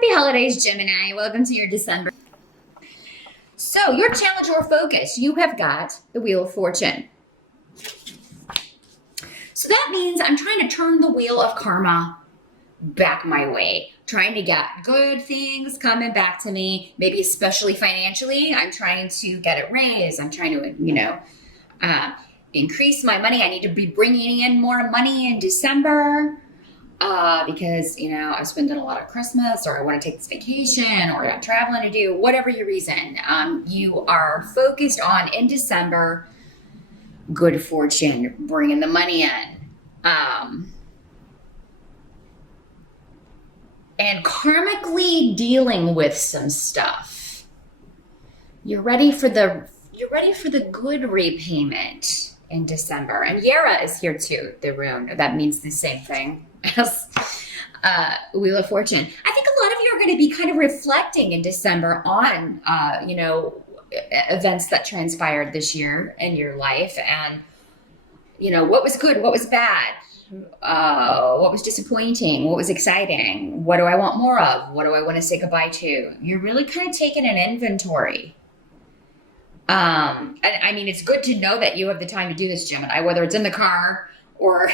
Happy holidays, Gemini. Welcome to your December. So, your challenge or focus, you have got the Wheel of Fortune. So that means I'm trying to turn the wheel of karma back my way, trying to get good things coming back to me, maybe especially financially. I'm trying to get a raise. I'm trying to, increase my money. I need to be bringing in more money in December. Because, I've spent a lot of Christmas, or I want to take this vacation, or I got traveling to do, whatever your reason. You are focused on in December, good fortune, bringing the money in. And karmically dealing with some stuff. You're ready for the good repayment in December. And Yara is here too, the rune. That means the same thing as Wheel of Fortune. I think a lot of you are going to be kind of reflecting in December on, events that transpired this year in your life, and, what was good, what was bad, what was disappointing, what was exciting, what do I want more of, what do I want to say goodbye to. You're really kind of taking an inventory. And I mean, it's good to know that you have the time to do this, Gemini, whether it's in the car or,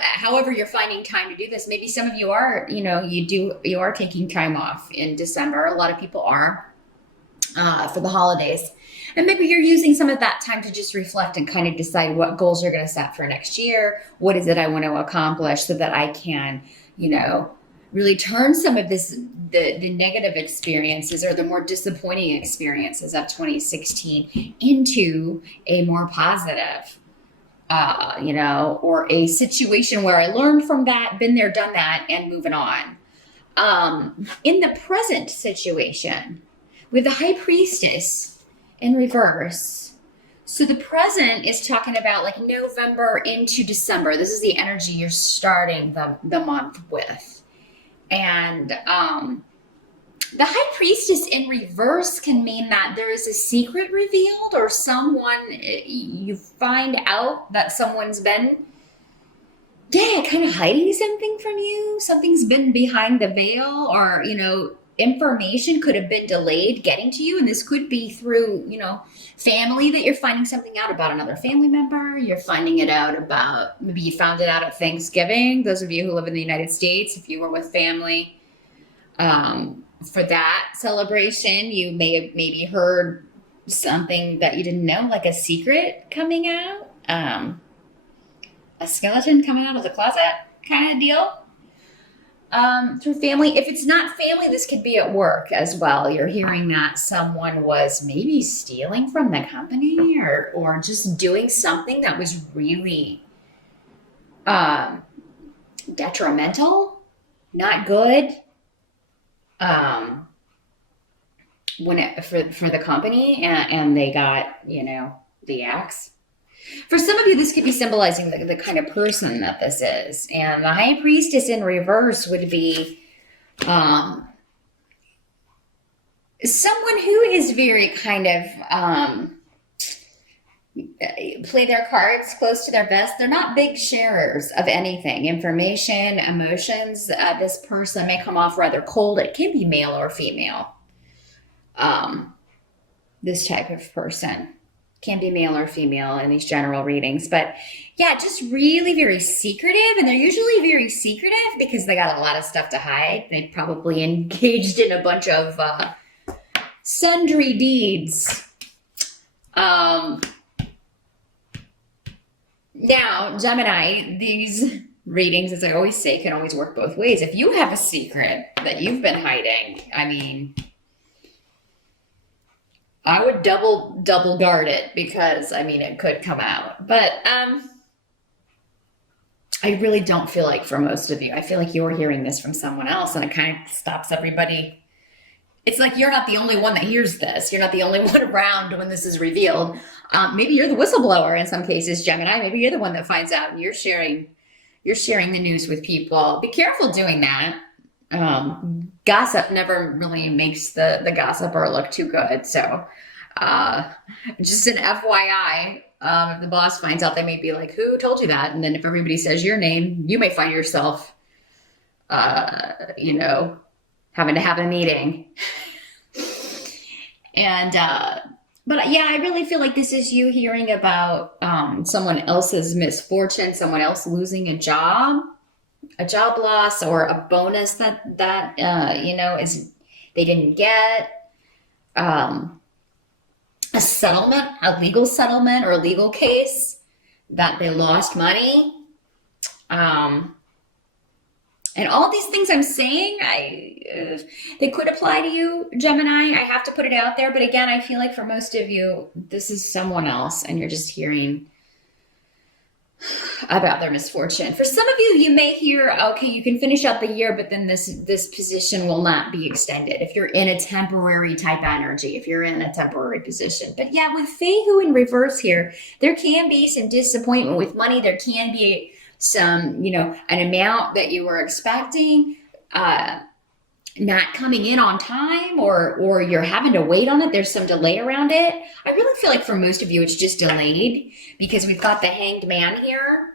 however you're finding time to do this. Maybe some of you are, you are taking time off in December. A lot of people are, for the holidays. And maybe you're using some of that time to just reflect and kind of decide what goals you're going to set for next year. What is it I want to accomplish so that I can, really turn some of this, the negative experiences or the more disappointing experiences of 2016 into a more positive, or a situation where I learned from that, been there, done that, and moving on. In the present situation, with the High Priestess in reverse. So the present is talking about like November into December. This is the energy you're starting the month with. And the High Priestess in reverse can mean that there is a secret revealed, or you find out that someone's been, kind of hiding something from you. Something's been behind the veil, or, information could have been delayed getting to you. And this could be through, family, that you're finding something out about another family member. You're finding it out about, maybe you found it out at Thanksgiving. Those of you who live in the United States, if you were with family, for that celebration, you may have maybe heard something that you didn't know, like a secret coming out, a skeleton coming out of the closet kind of deal. Through family. If it's not family, this could be at work as well. You're hearing that someone was maybe stealing from the company, or just doing something that was really detrimental, not good, for the company, and they got, the axe. For some of you, this could be symbolizing the kind of person that this is. And the High Priestess in reverse would be someone who is very kind of play their cards close to their vest. They're not big sharers of anything, information, emotions. This person may come off rather cold. It can be male or female. This type of person can be male or female in these general readings. But yeah, just really very secretive. And they're usually very secretive because they got a lot of stuff to hide. They probably engaged in a bunch of sundry deeds. Now, Gemini, these readings, as I always say, can always work both ways. If you have a secret that you've been hiding, I mean, I would double guard it, because it could come out. But I really don't feel like, for most of you, I feel like you're hearing this from someone else, and it kind of stops everybody. It's like you're not the only one that hears this. You're not the only one around when this is revealed. Maybe you're the whistleblower in some cases, Gemini. Maybe you're the one that finds out, and you're sharing the news with people. Be careful doing that. Gossip never really makes the gossiper look too good. So just an FYI, if the boss finds out, they may be like, who told you that? And then if everybody says your name, you may find yourself, having to have a meeting. And, but yeah, I really feel like this is you hearing about someone else's misfortune, someone else losing a job loss, or a bonus that is they didn't get, a settlement, a legal settlement or a legal case that they lost money. And all these things I'm saying, they could apply to you, Gemini. I have to put it out there. But again, I feel like for most of you, this is someone else and you're just hearing about their misfortune. For some of you, you may hear, okay, you can finish out the year, but then this position will not be extended if you're in a temporary type energy, if you're in a temporary position. But yeah, with Fehu in reverse here, there can be some disappointment with money. There can be some, an amount that you were expecting not coming in on time, or you're having to wait on it. There's some delay around it. I really feel like for most of you, it's just delayed because we've got the Hanged Man here.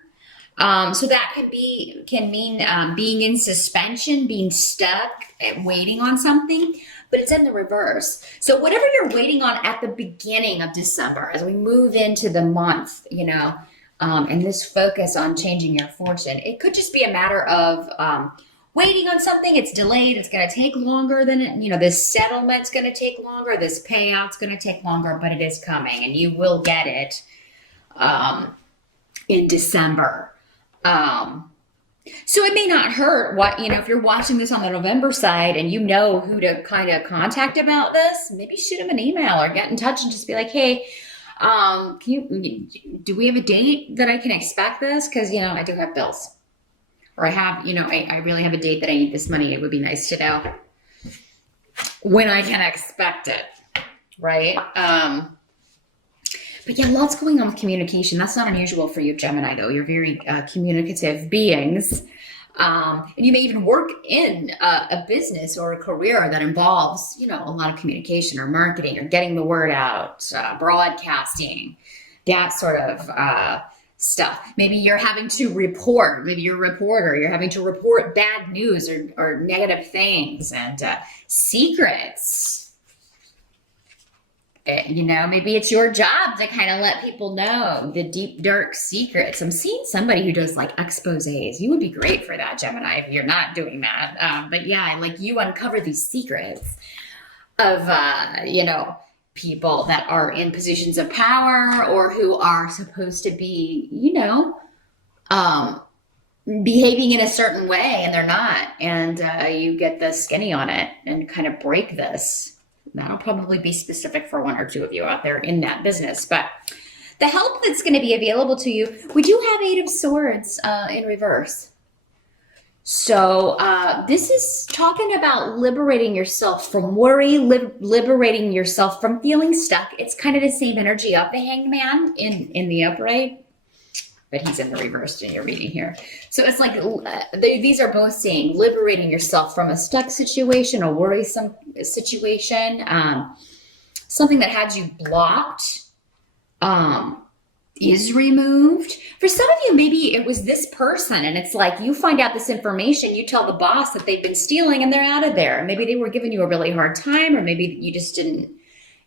So that can mean being in suspension, being stuck, and waiting on something, but it's in the reverse. So whatever you're waiting on at the beginning of December, as we move into the month, and this focus on changing your fortune, it could just be a matter of waiting on something. It's delayed. It's going to take longer than it, this settlement's going to take longer. This payout's going to take longer, but it is coming and you will get it in December. So it may not hurt if you're watching this on the November side and you know who to kind of contact about this, maybe shoot them an email or get in touch and just be like, hey, do we have a date that I can expect this? Cause I do have bills. Or I have, I really have a date that I need this money. It would be nice to know when I can expect it, right? But yeah, lots going on with communication. That's not unusual for you, Gemini, though. You're very communicative beings. And you may even work in a business or a career that involves, a lot of communication or marketing or getting the word out, broadcasting, that sort of stuff. Maybe you're having to report. Maybe you're a reporter. You're having to report bad news or negative things and secrets. Maybe it's your job to kind of let people know the deep, dark secrets. I'm seeing somebody who does like exposés. You would be great for that, Gemini, if you're not doing that. But yeah, like you uncover these secrets of, people that are in positions of power or who are supposed to be, behaving in a certain way and they're not. And you get the skinny on it and kind of break this. That'll probably be specific for one or two of you out there in that business. But the help that's going to be available to you, we do have 8 of Swords in reverse. So this is talking about liberating yourself from worry, liberating yourself from feeling stuck. It's kind of the same energy of the Hanged Man in the upright, but he's in the reverse in your reading here. So it's like these are both saying liberating yourself from a stuck situation, a worrisome situation, something that had you blocked is removed. For some of you, maybe it was this person and it's like you find out this information, you tell the boss that they've been stealing and they're out of there. Maybe they were giving you a really hard time, or maybe you just didn't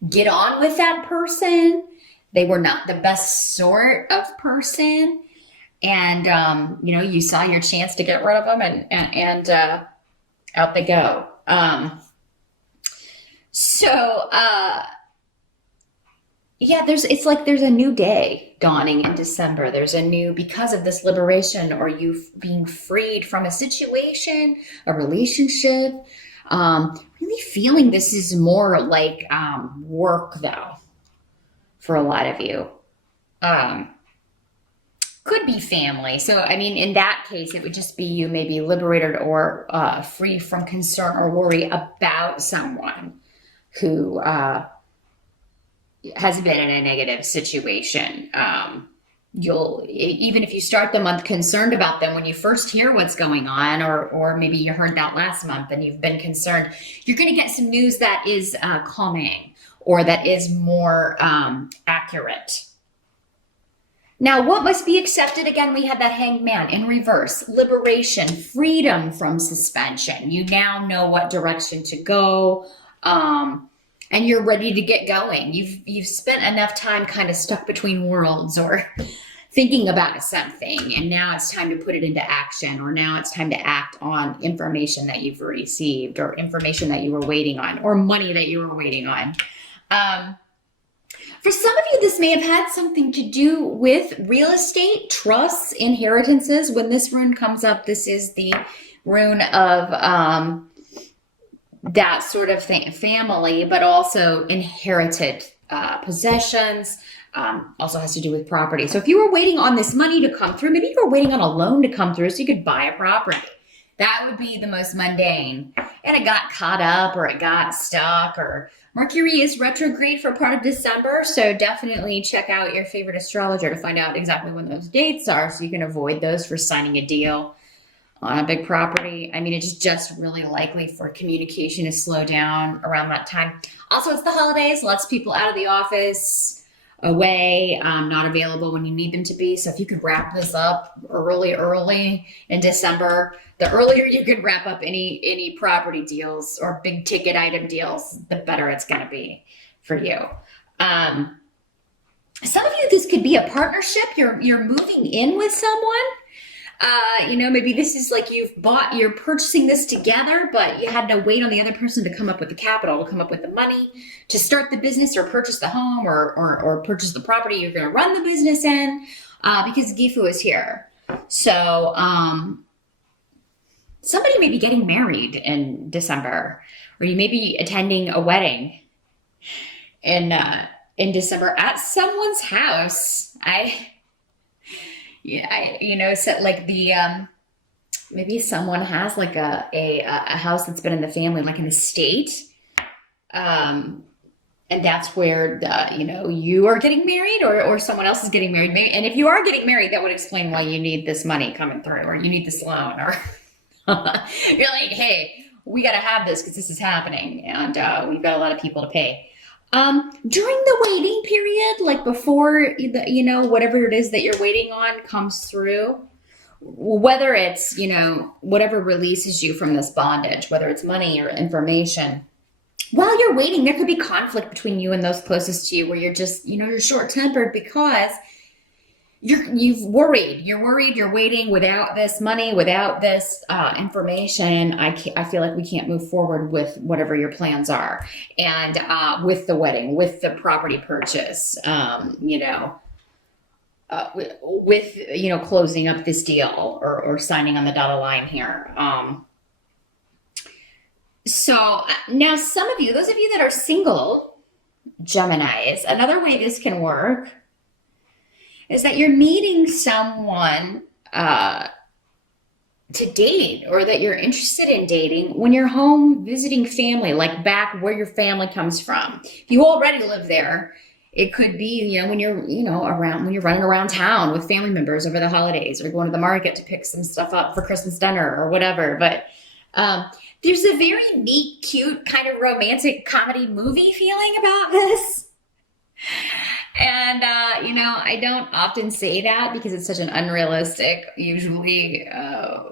get on with that person. They were not the best sort of person. And, you saw your chance to get rid of them and out they go. It's like there's a new day dawning in December. There's because of this liberation or you being freed from a situation, a relationship, really feeling this is more like work though, for a lot of you. Could be family. So, in that case, it would just be you maybe liberated or free from concern or worry about someone who has been in a negative situation. Even if you start the month concerned about them, when you first hear what's going on, or maybe you heard that last month and you've been concerned, you're going to get some news that is calming or that is more accurate. Now, what must be accepted? Again, we had that Hanged Man in reverse. Liberation, freedom from suspension. You now know what direction to go, and you're ready to get going. You've spent enough time kind of stuck between worlds or thinking about something, and now it's time to put it into action, or now it's time to act on information that you've received, or information that you were waiting on, or money that you were waiting on. For some of you, this may have had something to do with real estate, trusts, inheritances. When this rune comes up, this is the rune of that sort of thing, family, but also inherited possessions. Also has to do with property. So if you were waiting on this money to come through, maybe you were waiting on a loan to come through so you could buy a property. That would be the most mundane. And it got caught up, or it got stuck, or Mercury is retrograde for part of December. So definitely check out your favorite astrologer to find out exactly when those dates are so you can avoid those for signing a deal on a big property. I mean, it's just really likely for communication to slow down around that time. Also, it's the holidays, lots of people out of the office, away, not available when you need them to be. So if you could wrap this up early in December, the earlier you can wrap up any property deals or big ticket item deals, the better it's going to be for you. Some of you, this could be a partnership. You're moving in with someone. Maybe this is like you're purchasing this together, but you had to wait on the other person to come up with the capital, to come up with the money to start the business, or purchase the home, or purchase the property you're going to run the business in, because Gifu is here. So somebody may be getting married in December, or you may be attending a wedding in December at someone's house. So like maybe someone has like a house that's been in the family, like an estate. And that's where you are getting married, or someone else is getting married. And if you are getting married, that would explain why you need this money coming through, or you need this loan, or you're like, hey, we got to have this because this is happening, and we've got a lot of people to pay. During the waiting period, like before whatever it is that you're waiting on comes through, whether it's, whatever releases you from this bondage, whether it's money or information, while you're waiting, there could be conflict between you and those closest to you, where you're just, you're short-tempered because you're worried, you're waiting without this money, without this information. I feel like we can't move forward with whatever your plans are. And with the wedding, with the property purchase, with closing up this deal, or signing on the dotted line here. So now some of you, those of you that are single Geminis, another way this can work is that you're meeting someone to date, or that you're interested in dating when you're home visiting family, like back where your family comes from. If you already live there, it could be, when you're, when you're running around town with family members over the holidays, or going to the market to pick some stuff up for Christmas dinner or whatever. But there's a very neat, cute, kind of romantic comedy movie feeling about this. And, I don't often say that because it's such an unrealistic, usually,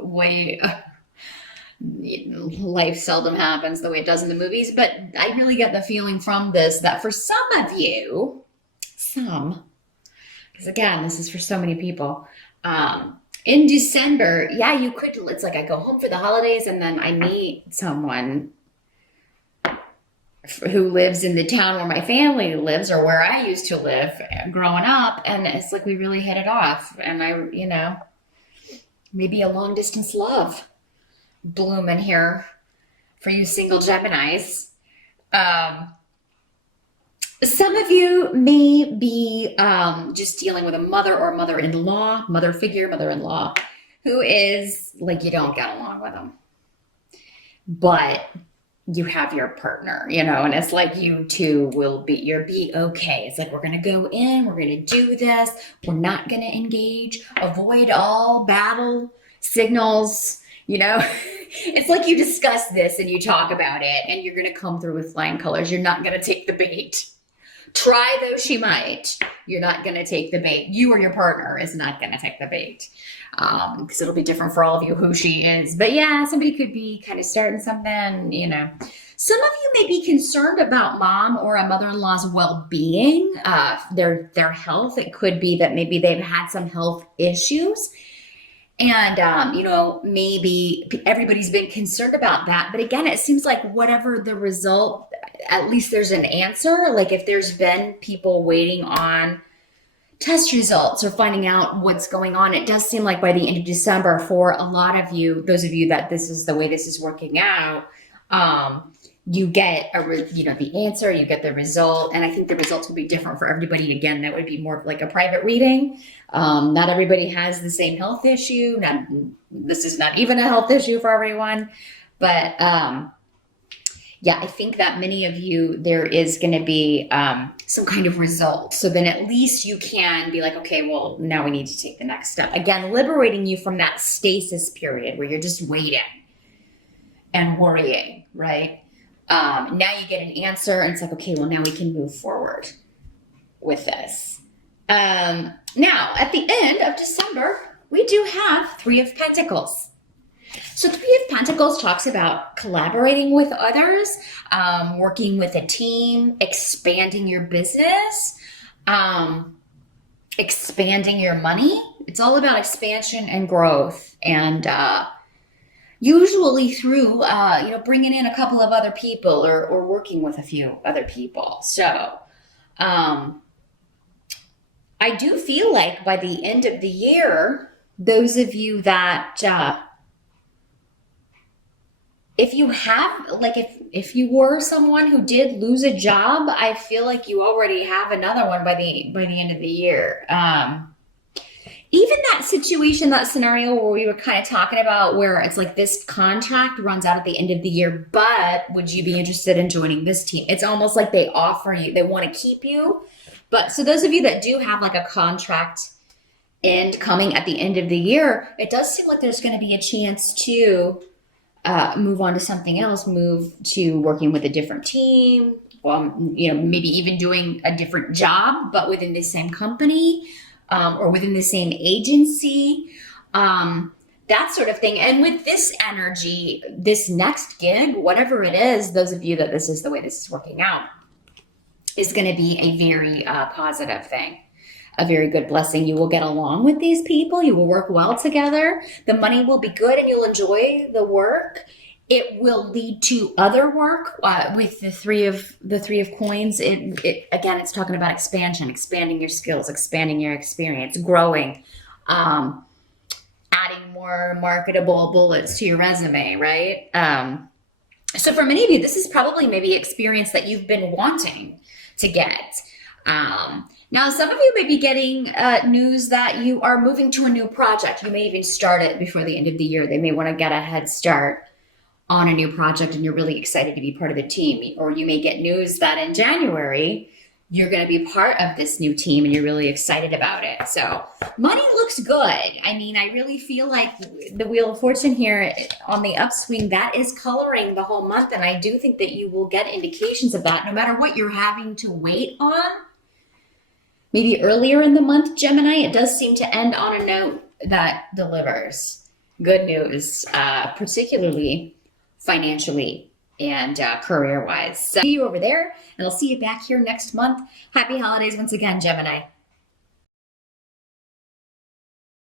way life seldom happens the way it does in the movies. But I really get the feeling from this that for some of you, because again, this is for so many people, in December, you could, it's like I go home for the holidays and then I meet someone who lives in the town where my family lives, or where I used to live growing up. And it's like we really hit it off. And maybe a long distance love blooming here for you single Geminis. Some of you may be just dealing with a mother or mother-in-law, mother-in-law, who is like, you don't get along with them, but you have your partner, and it's like you two will be okay. It's like, we're going to go in, we're going to do this. We're not going to engage, avoid all battle signals, It's like you discuss this and you talk about it, and you're going to come through with flying colors. You're not going to take the bait. Try though she might. You're not going to take the bait. You or your partner is not going to take the bait. Because it'll be different for all of you who she is. But yeah, somebody could be kind of starting something, you know. Some of you may be concerned about mom or a mother-in-law's well-being, their health. It could be that maybe they've had some health issues. And, you know, maybe everybody's been concerned about that. But again, it seems like whatever the result, at least there's an answer. Like if there's been people waiting on test results or finding out what's going on, it does seem like by the end of December for a lot of you, those of you that this is the way this is working out, you get the answer, you get the result. And I think the results will be different for everybody. Again, that would be more of like a private reading. Not everybody has the same health issue. This is not even a health issue for everyone. But yeah, I think that many of you, there is going to be some kind of result. So then at least you can be like, okay, well, now we need to take the next step. Again, liberating you from that stasis period where you're just waiting and worrying, right? Now you get an answer and it's like, okay, well, now we can move forward with this. Now, at the end of December, we do have Three of Pentacles. So Three of Pentacles talks about collaborating with others, working with a team, expanding your business, expanding your money. It's all about expansion and growth, and usually through bringing in a couple of other people or working with a few other people. So I do feel like by the end of the year, those of you that if you have, like, if you were someone who did lose a job, I feel like you already have another one by the end of the year. Even that situation, that scenario where we were kind of talking about where it's like this contract runs out at the end of the year, but would you be interested in joining this team? It's almost like they offer you, they want to keep you. But so those of you that do have like a contract end coming at the end of the year, it does seem like there's going to be a chance to move on to something else, move to working with a different team, maybe even doing a different job, but within the same company. Or within the same agency, that sort of thing. And with this energy, this next gig, whatever it is, those of you that this is the way this is working out, is going to be a very positive thing, a very good blessing. You will get along with these people. You will work well together. The money will be good and you'll enjoy the work. It will lead to other work with the three of coins. It again, it's talking about expansion, expanding your skills, expanding your experience, growing, adding more marketable bullets to your resume, right? So for many of you, this is probably maybe experience that you've been wanting to get. Now, some of you may be getting news that you are moving to a new project. You may even start it before the end of the year. They may want to get a head start on a new project and you're really excited to be part of the team. Or you may get news that in January, you're going to be part of this new team and you're really excited about it. So money looks good. I mean, I really feel like the Wheel of Fortune here on the upswing, that is coloring the whole month. And I do think that you will get indications of that no matter what you're having to wait on. Maybe earlier in the month, Gemini, it does seem to end on a note that delivers good news, particularly financially and career-wise. So see you over there, and I'll see you back here next month. Happy holidays once again, Gemini.